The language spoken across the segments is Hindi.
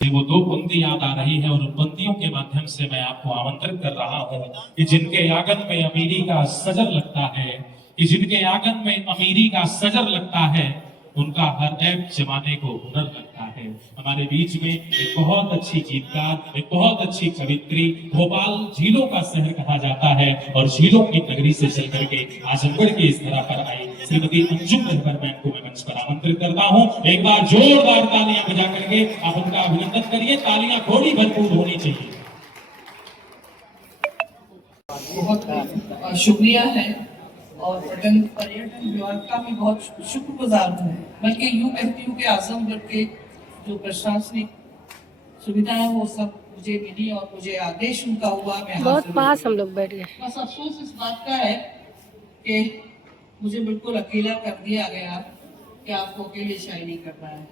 वो दो पंक्ति याद आ रही है और उन पंक्तियों के माध्यम से मैं आपको आमंत्रित कर रहा हूं कि जिनके आंगन में अमीरी का सजर लगता है, कि जिनके आंगन में अमीरी का सजर लगता है, उनका हर ऐप जमाने को हुनर लगता है। हमारे बीच में एक बहुत अच्छी गीतकार, एक बहुत अच्छी कवित्री, भोपाल झीलों का शहर कहा जाता है और झीलों की नगरी से चल करके आजमगढ़ की इस धरा पर आई श्रीमती अंजुम रहबर मैम को मैं मंच पर आमंत्रित करता हूं। एक बार जोरदार तालियां बजा करके आप उनका अभिनंदन करिए। तालियां थोड़ी भरपूर होनी चाहिए। बहुत शुक्रिया है और पर्यटन विभाग का भी बहुत शुक्रगुजार हूँ। बल्कि यूँ कहती हूँ कि आजमगढ़ के जो प्रशासनिक सुविधा है वो सब मुझे मिली और मुझे आदेश उनका हुआ। मैं बहुत पास हम लोग बैठ गए। बस अफसोस इस बात का है कि मुझे बिल्कुल अकेला कर दिया गया कि आपको अकेले शायरी करना है।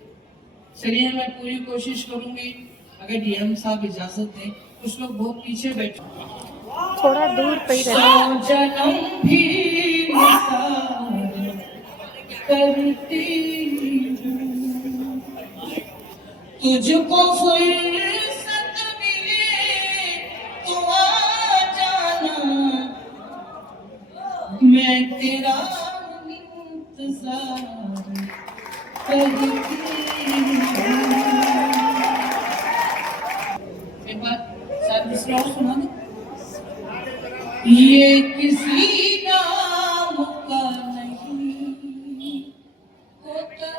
चलिए मैं पूरी कोशिश करूंगी, अगर डीएम साहब इजाजत दें। कुछ लोग बहुत पीछे बैठे, थोड़ा दूर पे ही रहना। जन्म भी करती तुझको फुर्सत मिले तो आ जाना, मैं तेरा इंतजार करती हूँ। एक बार शायद दूसरा और सुना दो। ये किसी नाम का नहीं होता,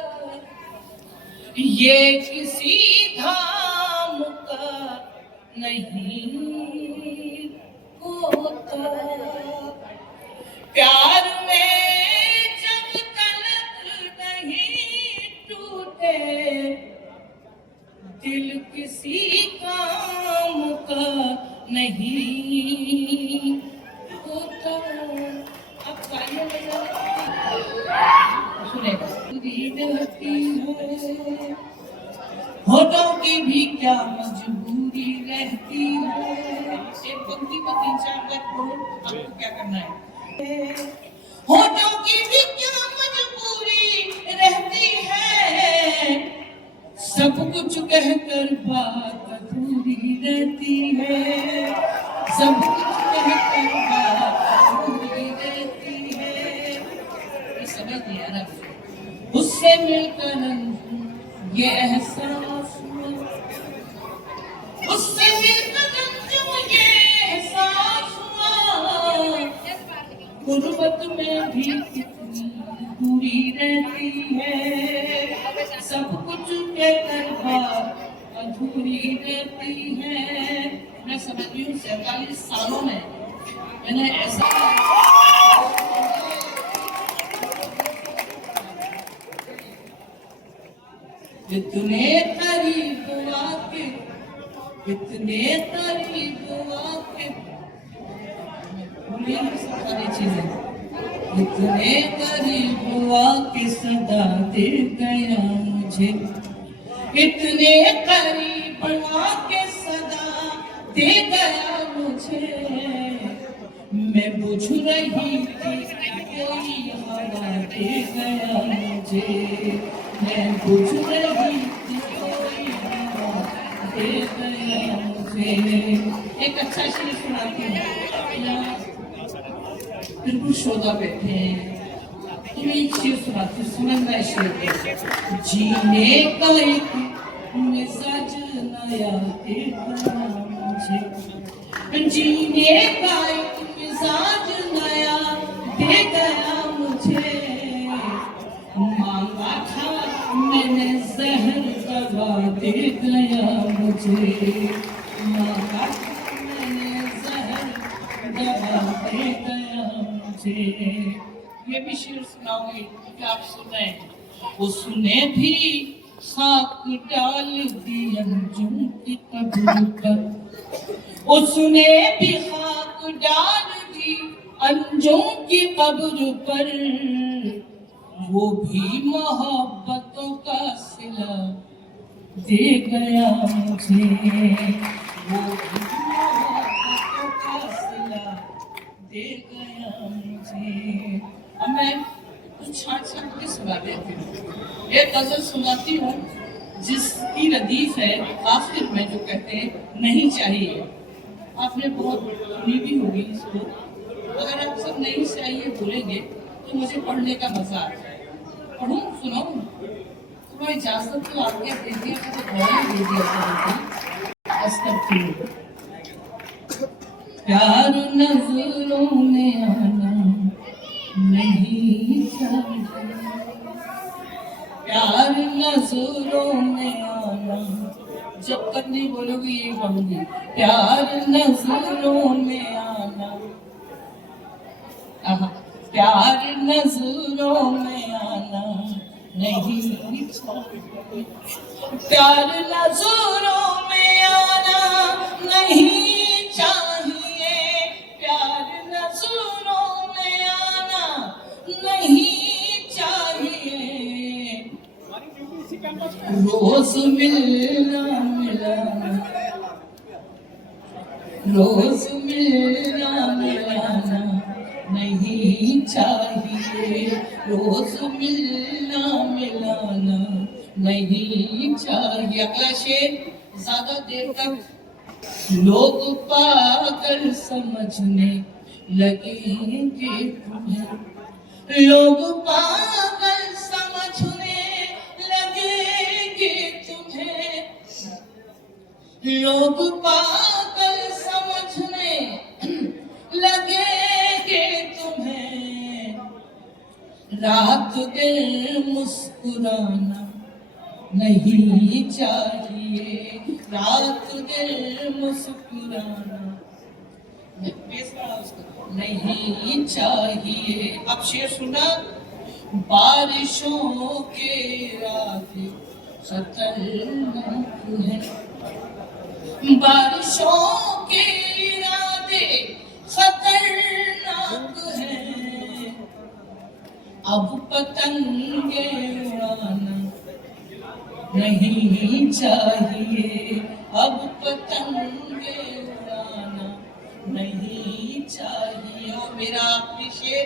ये किसी धाम का नहीं होता, प्यार में जब तलक नहीं टूटे, दिल किसी काम का नहीं होता। अब होठों की भी क्या मजबूरी रहती है। एक पंक्ति को 3-4 बार बोलो, आपको क्या करना है। होठों की भी क्या मजबूरी रहती है, सब कुछ कहकर बात अधूरी रहती है, सब कुछ कहकर बात अधूरी रहती है। ये समझ नहीं आ रहा, उससे मिलकर ये एहसास हुआ, उससे मिलकर ये एहसास हुआ, गुर्बत में भी कितनी दूरी रहती है, सब कुछ कहकर बात अधूरी रहती है। मैं समझती हूँ 47 सालों में मैंने ऐसा इतने करीब आके, इतने करीब आके, सारी चीजें इतने करीब आके सदा दे गया मुझे, इतने करीब आके सदा दे गया मुझे, मैं बुझ रही थी कोई हवा दे गया मुझे, मैं बुझ रही थी कोई हवा दे गया मुझे। एक अच्छा शेर सुनाती हूँ, बिल्कुल श्रोता बैठे हैं, तुम्हें एक शेर सुनाती हूँ, समझना है शेर। जीने का एक मिजाज नया देखना मुझे, जीने का एक मिजाज नया दे गया मुझे, मांगा था मैंने जहर दवा दे गया मुझे, मांगा था मैंने जहर दवा दे गया मुझे। ये भी शेर सुनाऊंगी कि आप सुने। उसने भी खाक डाल दी अंजुम की कब्र पर, उसने भी खाक डाल दी अंजुम की कब्र पर, वो भी मोहब्बतों का सिला दे गया मुझे, वो भी मोहब्बतों का सिला दे गया मुझे। अब मैं कुछ छाट छाट के सुना देती हूँ, एक गजल सुनाती हूँ जिसकी रदीफ है आखिर में जो कहते हैं नहीं चाहिए। आपने बहुत सुनी भी होगी इसको। अगर आप सब नहीं चाहिए बोलेंगे तो मुझे पढ़ने का मजा आता है। पढ़ूं, सुनाऊं? थोड़ा इजाजत तो आगे दे दिया था, तो बहुत दे दिया था। प्यार नजरों में आना नहीं चाहिए, प्यार नजरों में आना। जब तक नहीं बोलोगे यही पढ़ूंगी। प्यार नजरों में आना, प्यार नजरों में आना नहीं चाहिए, प्यार नजरों में आना नहीं चाहिए, प्यार नजरों में आना नहीं चाहिए। रोज मिलना मिलाना, रोज मिलना मिलाना नहीं चाहिए, रोज मिलना मिलाना नहीं चाहिए। अगला शेर ज्यादा देर तक लोग पागल समझने लगेंगे तुम्हें, लोग पागल समझने लगेंगे तुम्हें, लोग पागल समझने लगेंगे तुम्हें। रात दिन मुस्कुराना नहीं चाहिए, रात दिन मुस्कुराना नहीं चाहिए। अब शेर सुना। बारिशों के रास्ते खतरनाक है, बारिशों के इरादे खतरनाक हैं। अब पतंगे उड़ाना नहीं चाहिए, अब पतंगे उड़ाना नहीं चाहिए। और मेरा आखिरी शेर,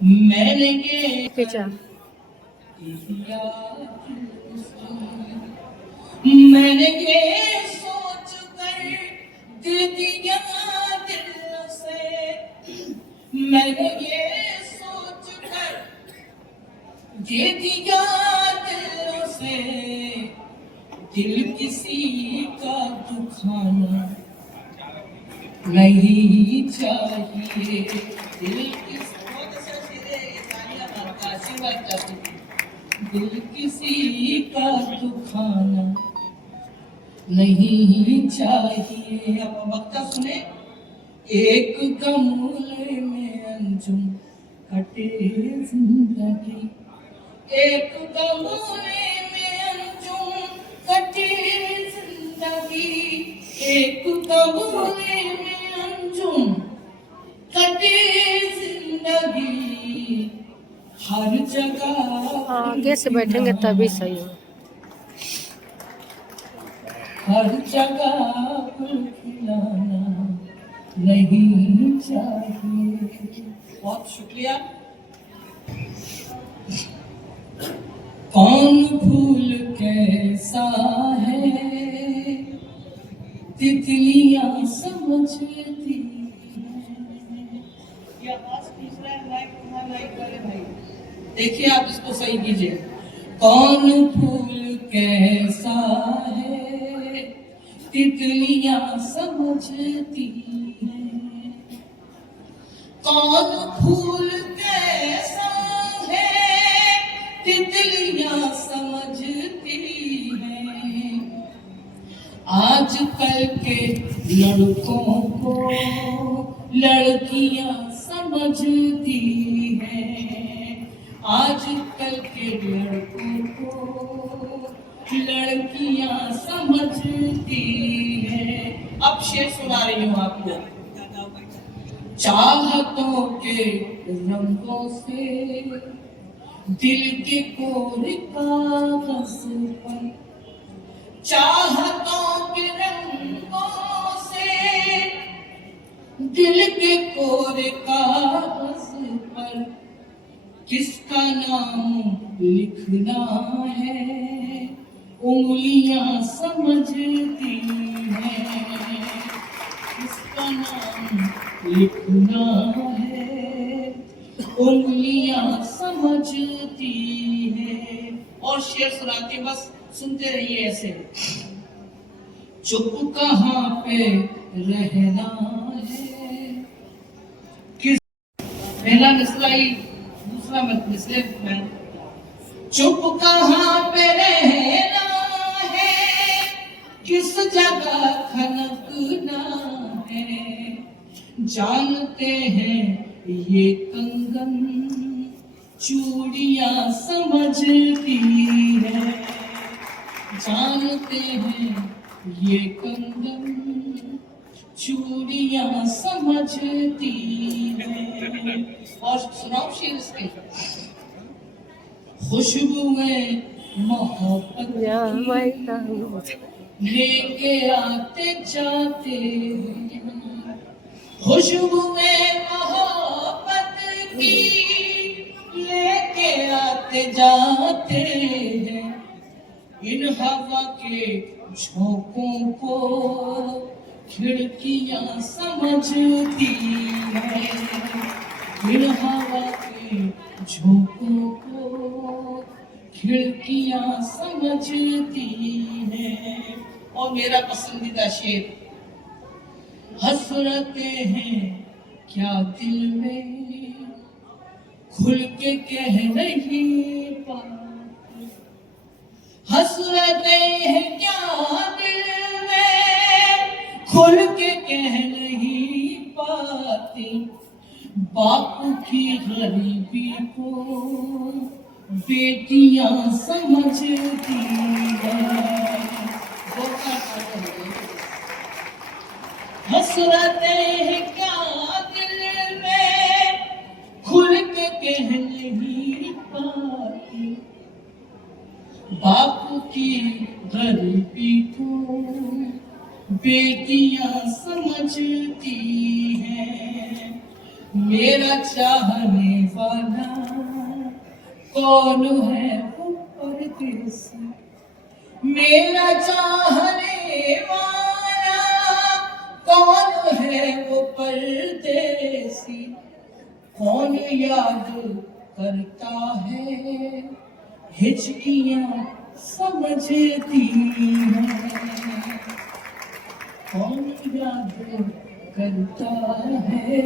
मैंने ये पीछा मैंने ये सोच कर दे दिया दिल से, मैंने ये सोच कर दे दिया दिल से। दिल किसी का दुखाना नहीं चाहिए, दिल किसी दिल किसी का दुखाना नहीं चाहिए। अब वक्ता सुने। एक गमले में अंजुम कटे जिंदगी, एक गमले में अंजुम कटे जिंदगी, एक गमले में अंजुम कटे जिंदगी। हर जगह आगे से बैठेंगे तभी सही हो। हर जगह फूल खिलाना नहीं चाहिए। बहुत शुक्रिया। कौन फूल कैसा है तितलियां समझती हैं। ये आवाज तीसरा है, लाइक तुम्हारा लाइक वाले भाई देखिए, आप इसको सही कीजिए। कौन फूल कैसा है तितलियां समझती हैं, कौन फूल कैसा है तितलियां समझती हैं। आजकल के लड़कों को लड़कियां समझती हैं, आजकल के लड़कों को लड़कियां समझती हैं। अब शेर सुना रही हूँ आपको। चाहतों के रंगों से दिल के कोरे कागज पर, चाहतों के रंगों से दिल के कोरे कागज पर किसका नाम लिखना है, उंगलियां समझती हैं किसका नाम लिखना है, उंगलियां समझती है। और शेर सुनाते, बस सुनते रहिए ऐसे। चुप कहाँ पे रहना है, किस पहला मिसरा ही दूसरा मिसरे में, चुप कहाँ पे रहना है, किस जगह खनकना है, जानते हैं ये कंगन चूड़ियां समझती है, जानते हैं ये कंगन चूड़ियां समझती है। और सुनाओ शेर इसके। खुशबुएं मोहब्बत लेके आते जाते हैं, खुशबुएं मोहब्बत की लेके आते जाते हैं, इन हवा के झोंकों को खिड़कियां समझती है, इन हवा के झोंकों को खिड़कियां समझती है। और मेरा पसंदीदा शेर, हसरतें हैं क्या दिल में खुल के कह नहीं पाते, हसरतें हैं क्या दिल में खुल के कह नहीं पाती, बापू की गरीबी को बेटियां समझती हैं। हसरतें हैं क्या दिल में खुल के कह नहीं पाती, बापू की गरीबी को बेटियां समझती हैं। मेरा चाहने वाला कौन है वो परदेसी, मेरा चाहने वाला कौन है वो परदेसी, कौन याद करता है हिचकियां समझती है, कौन याद करता है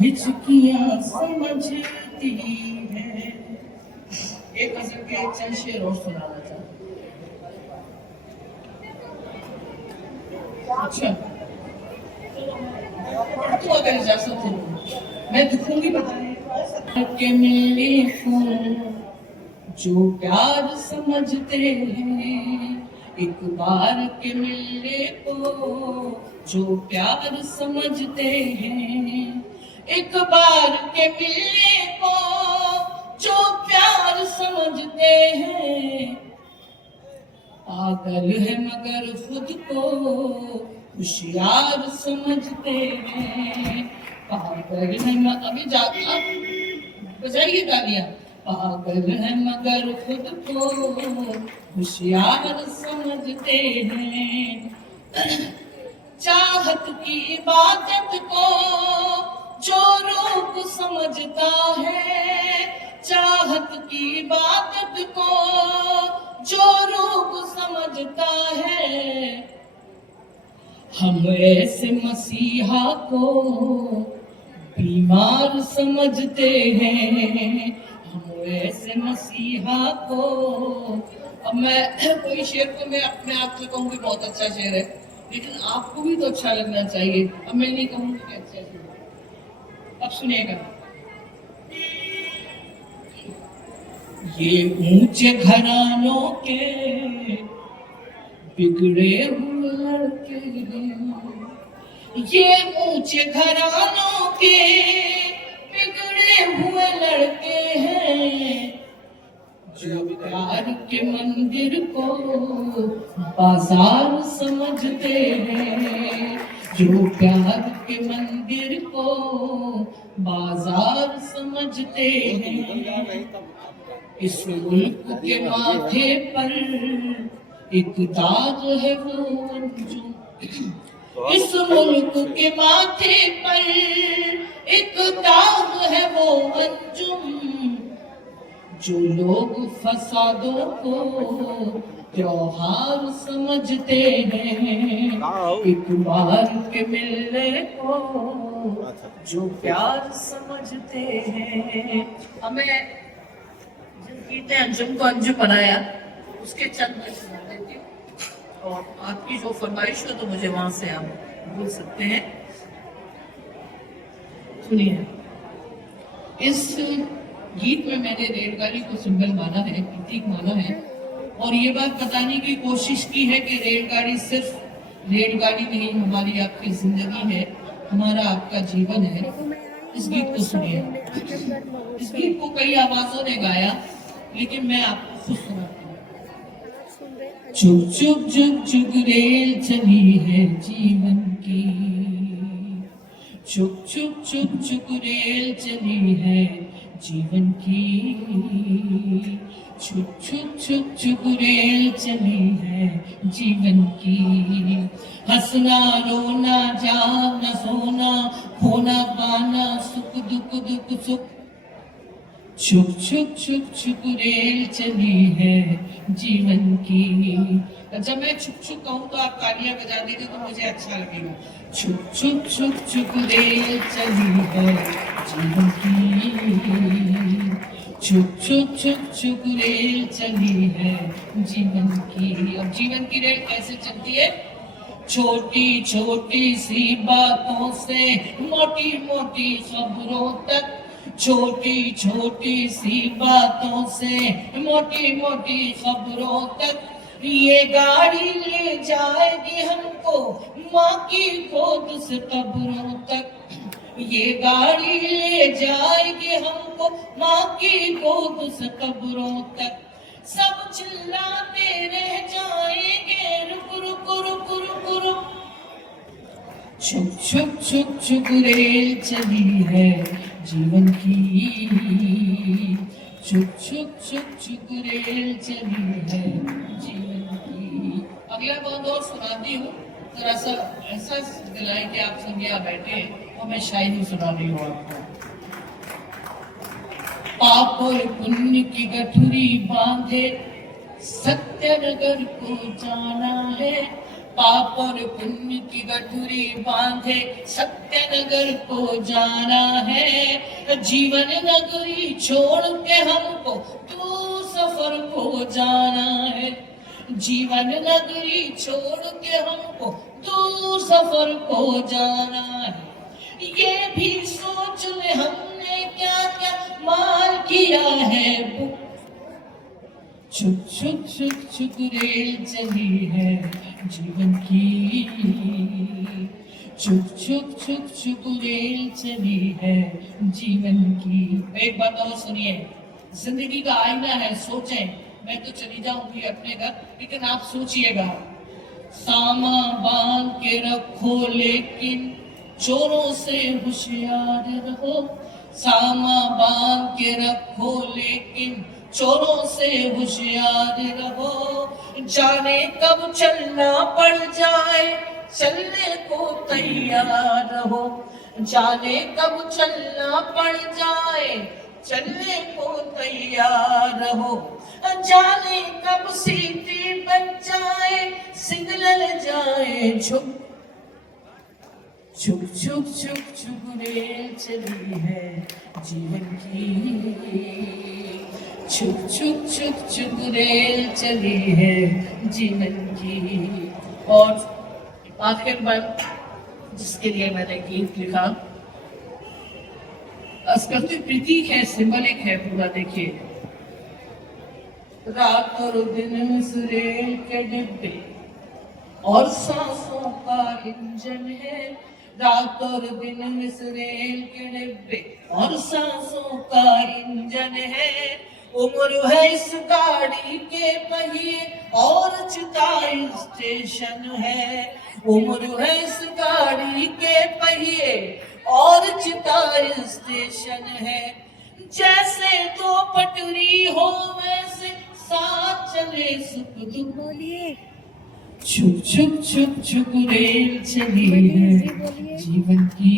हिचकियां समझती है। एक गजल के चंद शेर और सुनाना चाहता हूं। अच्छा तो अगर इजाजत हो मैं दिखूंगी, बताए के मेरे को जो प्यार समझते हैं, एक बार के मिलने को जो प्यार समझते हैं, एक बार के मिलने को जो प्यार समझते हैं, पागल है मगर खुद को होशियार समझते हैं, पागल है अभी जाता बजाइए तालियां, पागल है मगर खुद को होशियार समझते हैं, चाहत की इबादत को जो रूप समझता है, चाहत की इबादत को जो रूप समझता है, हम ऐसे मसीहा को बीमार समझते हैं, हम ऐसे मसीहा को। अब मैं कोई शेर को मैं अपने आप से कहूँगी बहुत अच्छा शेर है, लेकिन आपको भी तो अच्छा लगना चाहिए। अब मैं नहीं कहूँगी कि अच्छा शेर, अब सुनिएगा। ये ऊंचे घरानों के बिगड़े हुए लड़के हैं, ये ऊंचे घरानों के बिगड़े हुए लड़के हैं, जो प्यार के मंदिर को बाजार समझते हैं, जो प्यार के मंदिर को बाजार समझते हैं। इस मुल्क के माथे पर एक ताज है वो अंजुम, इस मुल्क के माथे पर एक ताज है वो अंजुम, जो लोग फसादों को त्योहार समझते हैं, एक बार के मिलने को जो प्यार समझते हैं। हमें जिन गीत ने अंजुम को अंजुम बनाया उसके चंद मैं सुना देती हूँ, और आपकी जो फरमाइश हो तो मुझे वहां से आप बोल सकते हैं। सुनिए, इस गीत में मैंने रेलगाड़ी को सिंबल माना है, प्रतीक माना है, और ये बात बताने की कोशिश की है कि रेलगाड़ी सिर्फ रेलगाड़ी नहीं, हमारी आपकी जिंदगी है, हमारा आपका जीवन है। इस गीत को सुनिए। इस गीत को कई आवाजों ने गाया, लेकिन मैं आपको खुद सुनाती हूँ। चुप चुप चुप चुप रेल चली है जीवन की, चुप चुप चुप चुप रेल चली है जीवन की, चुप चुप चुप चुप रेल चली है जीवन की, हंसना रोना जागना सोना खोना पाना सुख दुख दुख सुख, चुप चुप चुप चुप रेल चली है जीवन की। जब मैं चुप चुप कहूँ तो आप तालियां बजा देंगे तो मुझे अच्छा लगेगा। चुप चुप चुप चुप रेल चली है जीवन की, चुप चुप चुप चुप रेल चली है जीवन की। अब जीवन की रेल कैसे चलती है? छोटी छोटी सी बातों से मोटी मोटी खबरों तक, छोटी छोटी सी बातों से मोटी मोटी खबरों तक, ये गाड़ी ले जाएगी हमको माँ की गोद से कब्रों तक, ये गाड़ी ले जाएगी हमको माँ की गोद से कब्रों तक, सब चिल्लाते रह जाएंगे रुक रुक रुक रुक रुक, छुक छुक छुक छुक रेल चली है जीवन की, छुक छुक छुक छुक रेल चली है जीवन की। अगला बहुत और सुनाती हूँ, थोड़ा सा ऐसा दिलाए कि आप संज्ञा बैठे और मैं शायरी सुना रही हूँ आपको। पाप और पुण्य की गठुरी बांधे सत्यनगर को जाना है, पाप और पुण्य की गठुरी बांधे सत्यनगर को जाना है, जीवन नगरी छोड़ के हमको तू सफर को जाना है, जीवन नगरी छोड़ के हमको तू सफर को जाना है, ये भी सोच ले हमने क्या क्या माल किया है, छुक छुक छुक छुक रेल चली है जीवन की, छुक छुक छुक छुक रेल चली है जीवन की। एक बात और सुनिए, जिंदगी का आईना है, सोचें। मैं तो चली जाऊंगी अपने घर, लेकिन आप सोचिएगा। सामा बांध के रखो लेकिन चोरों से होशियार रहो, सामा बांध के रखो लेकिन चोरों से होशियार रहो, जाने कब चलना पड़ जाए चलने को तैयार रहो, जाने कब चलना पड़ जाए चलने को तैयार रहो, जाने कब सीटी बच जाए सिग्नल जाए छुप छुप छुप छुप छुप रेल चली है जीवन की, छुप छुप छुप छुप रेल चली है जीवन की। और आखिर बार जिसके लिए मैंने गीत लिखा, अस्कृति प्रतीक है, सिंबलिक है पूरा। देखिए, रात और दिन इस रेल के डिब्बे और सांसों का इंजन है, रात और दिन इस रेल के डिब्बे और सांसों का इंजन है, उम्र है इस गाड़ी के पहिए और चिताई स्टेशन है, उम्र है इस गाड़ी के पहिए और चिताई स्टेशन है, जैसे दो पटरी हो वैसे साथ चले सुख दुख। बोलिए छुक छुक छुक छुक रेल चली है जीवन की।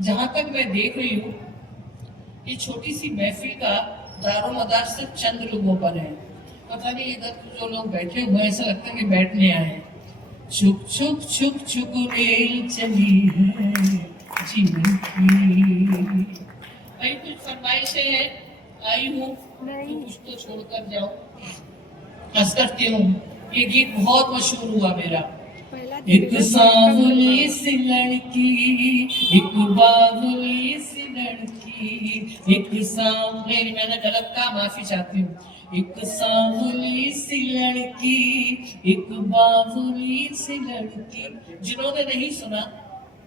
जहां तक मैं देख रही हूँ ये छोटी सी महफिल का दारोमदार सिर्फ चंद लोगों पर है। पता नहीं इधर जो लोग बैठे हुए हैं ऐसा लगता है कि बैठने आए हैं। छुक छुक छुक छुक रेल चली है जीवन की। भाई कुछ फरमाइशें हैं आई हूँ तो कुछ तो छोड़कर जाओ। हंस करती हूँ। ये गीत बहुत मशहूर हुआ मेरा। एक सांवली सी लड़की एक बावली सी लड़की एक सांवली। मैंने गलत कहा माफी चाहती हूँ। एक सांवली सी लड़की एक बावली सी लड़की। जिन्होंने नहीं सुना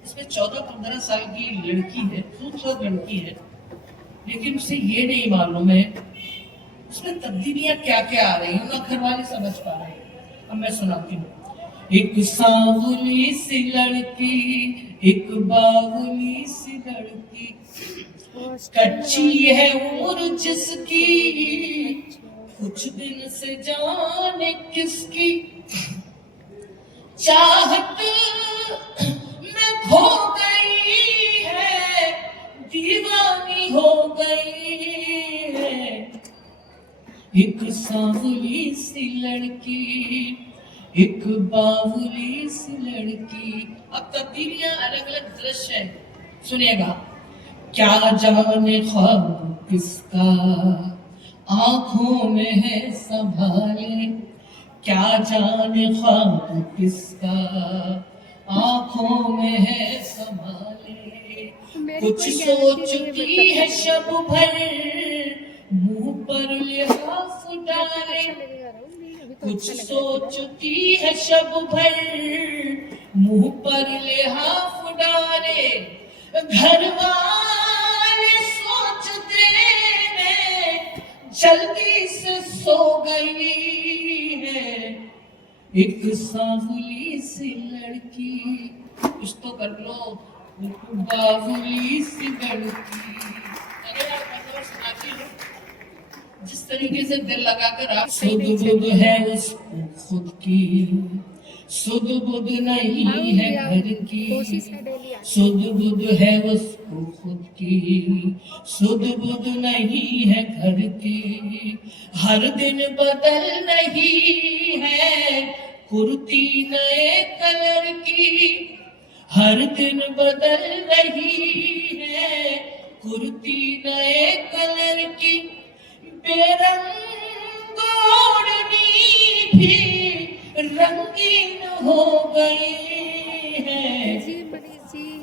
इसमें 14-15 साल की लड़की है, खूबसूरत लड़की है, लेकिन उसे ये नहीं मालूम है उसमें तब्दीलियां क्या क्या आ रही हैं ना घर वाले समझ पा रहे हैं। अब मैं सुनाती हूँ। एक सांवली सी लड़की एक बावली सी लड़की कच्ची है उम्र जिसकी कुछ दिन से जाने किसकी चाहत में खो गई है दीवानी हो गई है। एक सांवली सी लड़की एक बावली सी लड़की। अब तब्दीलियां अलग अलग दृश्य है सुनिएगा। क्या जाने ख्वाब किसका आंखों में है संभाले। क्या जाने ख्वाब किसका आंखों में है संभाले। कुछ सोचती है शब भर मुंह पर लिहाफ डाले। कुछ सोचती है शब भर मुंह पर लिहाफ डाले। घर वाले सोचते हैं जल्दी से सो गई है। एक सांवली सी लड़की कुछ तो कर लो बावली सी लड़की। अरे यार मैं तो सुनाती हूँ जिस तरीके से दिल लगाकर आप। सुध बुध है उसको खुद की सुध बुध नहीं है घर की। सुध बुध है उसको खुद की सुध बुध नहीं है घर की। हर दिन बदल नहीं है कुर्ती नए कलर की। हर दिन बदल रही है कुर्ती नए कलर की। बेरंग ओढ़नी भी रंगीन हो गई है।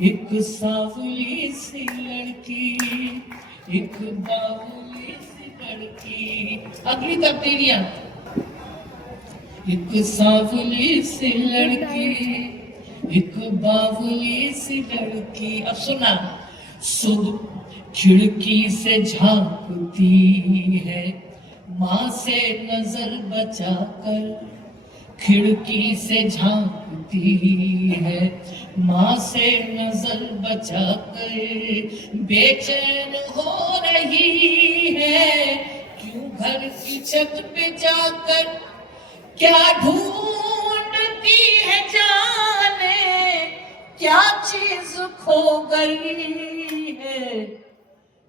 एक सांवली सी लड़की एक बावली सी लड़की। अगली तब्दीलियां। एक सांवली सी लड़की एक बावली सी लड़की। अब सुना। सुध खिड़की से झांकती है माँ से नजर बचाकर। खिड़की से झांकती है माँ से नजर बचाकर। बेचैन हो रही है क्यों घर की छत पे जाकर। क्या ढूंढती है जाने क्या चीज खो गई है।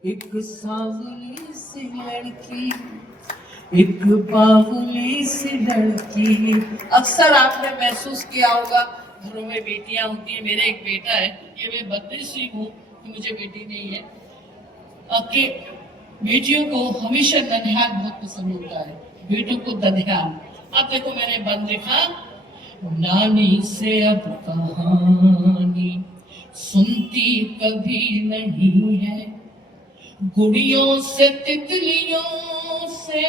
एक सांवली सी लड़की एक बावली सी लड़की। अक्सर आपने महसूस किया होगा घरों में बेटियां होती हैं। मेरे एक बेटा है, ये मैं बदनसीब हूँ कि मुझे बेटी नहीं है। कि बेटियों को हमेशा दनियाल बहुत पसंद होता है, बेटों को दनियाल। अब देखो मैंने बंद लिखा। नानी से अब कहानी सुनती कभी नहीं है। गुड़ियों से तितलियों से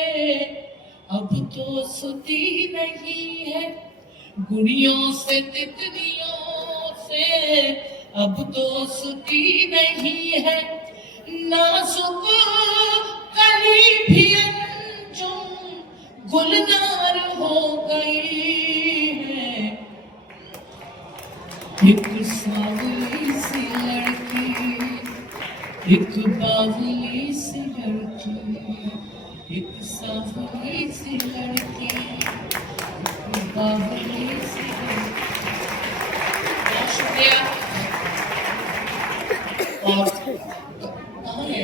अब तो सुती नहीं है। गुड़ियों से तितलियों से अब तो सुती नहीं है। नाजुक कली भी अंजुम गुलजार हो गई है। एक सांवली सी लड़की एक बावली सी लड़की, एक सांवली सी लड़की, एक बावली सी लड़की। बहुत शुक्रिया। और कहाँ है